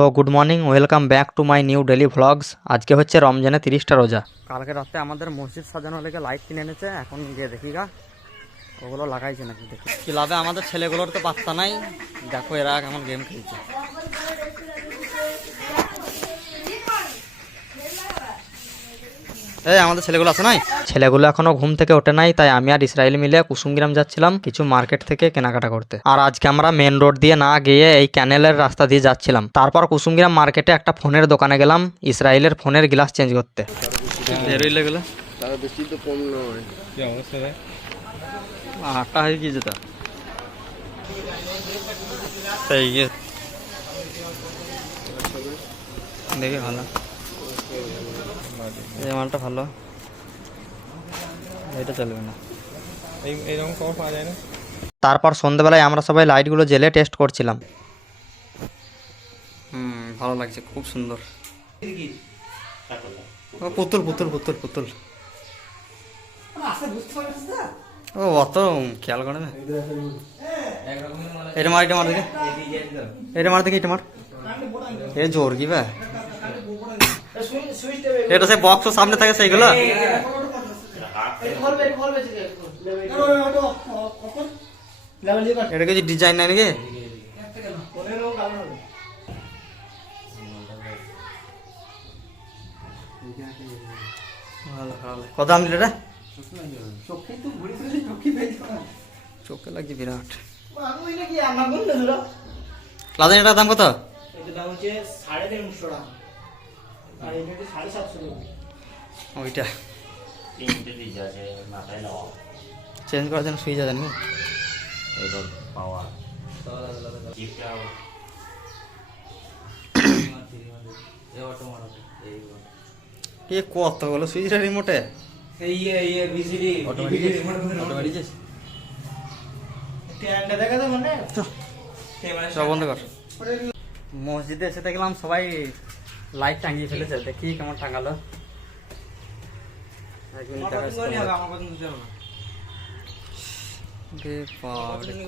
So good morning welcome back to my new daily vlogs আজকে হচ্ছে রমজানে তিরিশটা রোজা। কালকে রাতে আমাদের মসজিদ সাজানো লেগে লাইট কিনে এনেছে। এখন গিয়ে দেখি গা ওগুলো লাগাইছে নাকি দেখি। ক্লাবে আমাদের ছেলেগুলোর তো পাত্তা নাই। দেখো এরা কেমন গেম খেলছে। এই আমাদের ছেলেগুলো আছে নাই? ছেলেগুলো এখনও ঘুম থেকে ওঠে নাই তাই আমি আর ইসরায়েল মিলে কুসুমগ্রাম যাচ্ছিলাম কিছু মার্কেট থেকে কেনাকাটা করতে। আর আজকে আমরা মেন রোড দিয়ে না গিয়ে এই ক্যানেলের রাস্তা দিয়ে যাচ্ছিলাম। তারপর কুসুমগ্রাম মার্কেটে একটা ফোনের দোকানে গেলাম ইসরায়েলের ফোনের গ্লাস চেঞ্জ করতে। হয়ে গিয়েছে তা। দেখি ভালো। এই মালটা ভালো। এটা চলবে না। এই এইরকম কম পাওয়া যায় না। তারপর সন্ধেবেলায় আমরা সবাই লাইটগুলো জেলে টেস্ট করছিলাম। হুম ভালো লাগছে খুব সুন্দর। ও পুতুল পুতুল পুতুল পুতুল। ও অত খেয়াল করে না। এটা মার এটা মার দেখে এটা মার দেখে এটা মার। এ জোর কি বা? এটা সে বক্স সামনে থাকে সেইগুলো এটা কিছু ডিজাইন নাই নাকি কত দাম নিল রে চোখে লাগছে বিরাট লাদেন এটার দাম কত ওইটা চেঞ্জ করার জন্য সুইচ আছে নাকি এ কত হলো সুইচটা রিমোটে সব বন্ধ কর মসজিদে এসে দেখলাম সবাই লাইট টাঙিয়ে ফেলেছে দেখি কেমন টাঙালো।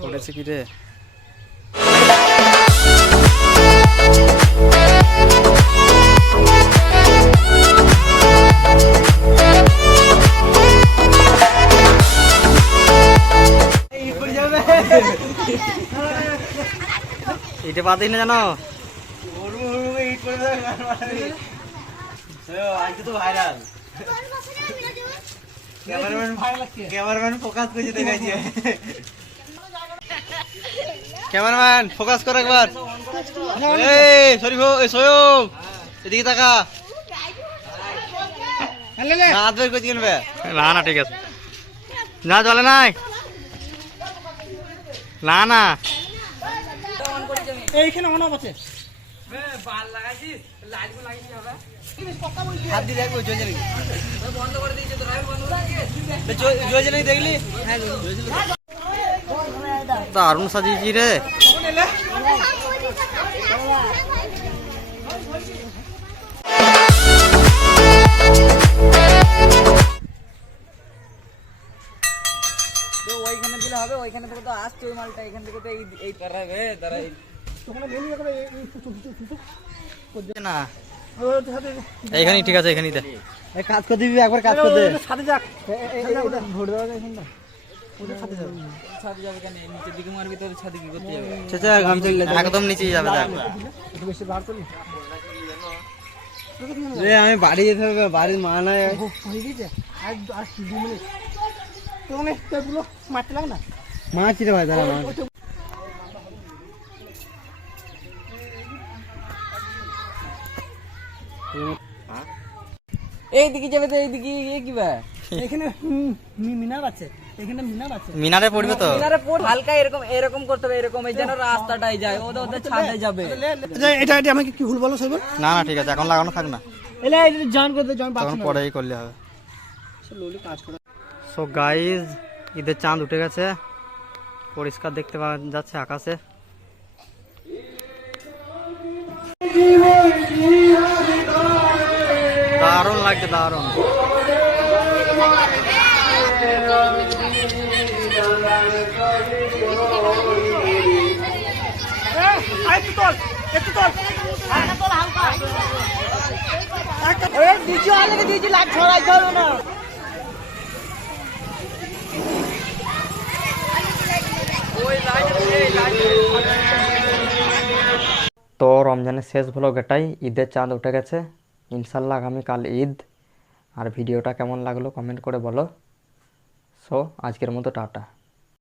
করেছে কি রে। এটা বাদেই না জানো? ক্যামেরাম্যান ফোকাস কর একবার। এই শরীফ এই সয়ম এদিকে তাকা। না হাত বের করে কিনবে না না ঠিক আছে। না চলে নাই। না না। এইখানে অনাপ আছে। দেখলি? দারুণ সাজিয়েছি রে। ওইখানে দিলে হবে ওইখানে থেকে তো আসছে ওই মালটা এখান থেকে তো এই এই তারাবে তারা না। এইখানেই ঠিক আছে এখানেই দে। কাজ করে দিবি একবার কাজ করে দে। সাথে যাক। ভোট দেওয়া যায় এখানটা ছাদে যাবে কেন? নিচের দিকে মারবি তোর ছাদে কি করতে যাবে? একদম নিচেই যাবে দেখ। বেশি বার করলি? রে আমি বাড়ি যেতে হবে বাড়ির মা নাই। মানে গুলো মারতে লাগে না? মারছি রে ভাই দাঁড়া এইদিকে যাবে তো এইদিকে এ এখানে মিনার আছে। এখানে মিনার আছে। মিনারে পড়বে তো? মিনারে পড় হালকা এরকম এরকম করতে হবে এরকম এই যেন রাস্তাটাই যায় ওদের ওদের ছাদে যাবে। এটা এটা আমাকে কি ভুল বলো সব না না ঠিক আছে এখন লাগানো থাক না। এলে এটা জয়েন করতে জয়েন পরেই করলে হবে। কাজ করে। সো গাইজ ঈদের চাঁদ উঠে গেছে। পরিষ্কার দেখতে পাওয়া যাচ্ছে আকাশে। লাগছে দারুণ। তো রমজানের শেষ ভ্লগ এটাই ঈদের চাঁদ উঠে গেছে। ইনশাল্লাহ আগামীকাল ঈদ। আর ভিডিওটা কেমন লাগল কমেন্ট করে বলো। সো আজকের মতো টাটা।